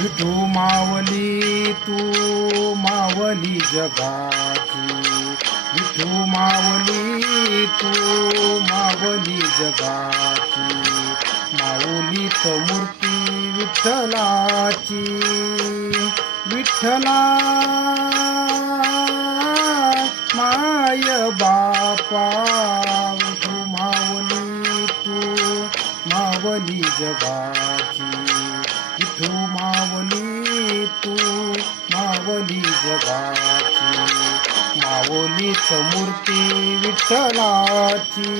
विठू मावली तू मावली जगाची, विठू मावली तू मावली जगाची, माऊलीत मूर्ती विठ्ठलाची, विठ्ठला माय बापा, विठू मावली तू मावली जगाची, विठू मावली तू मावली जगाची, माऊलीत मूर्ती विठ्ठलाची.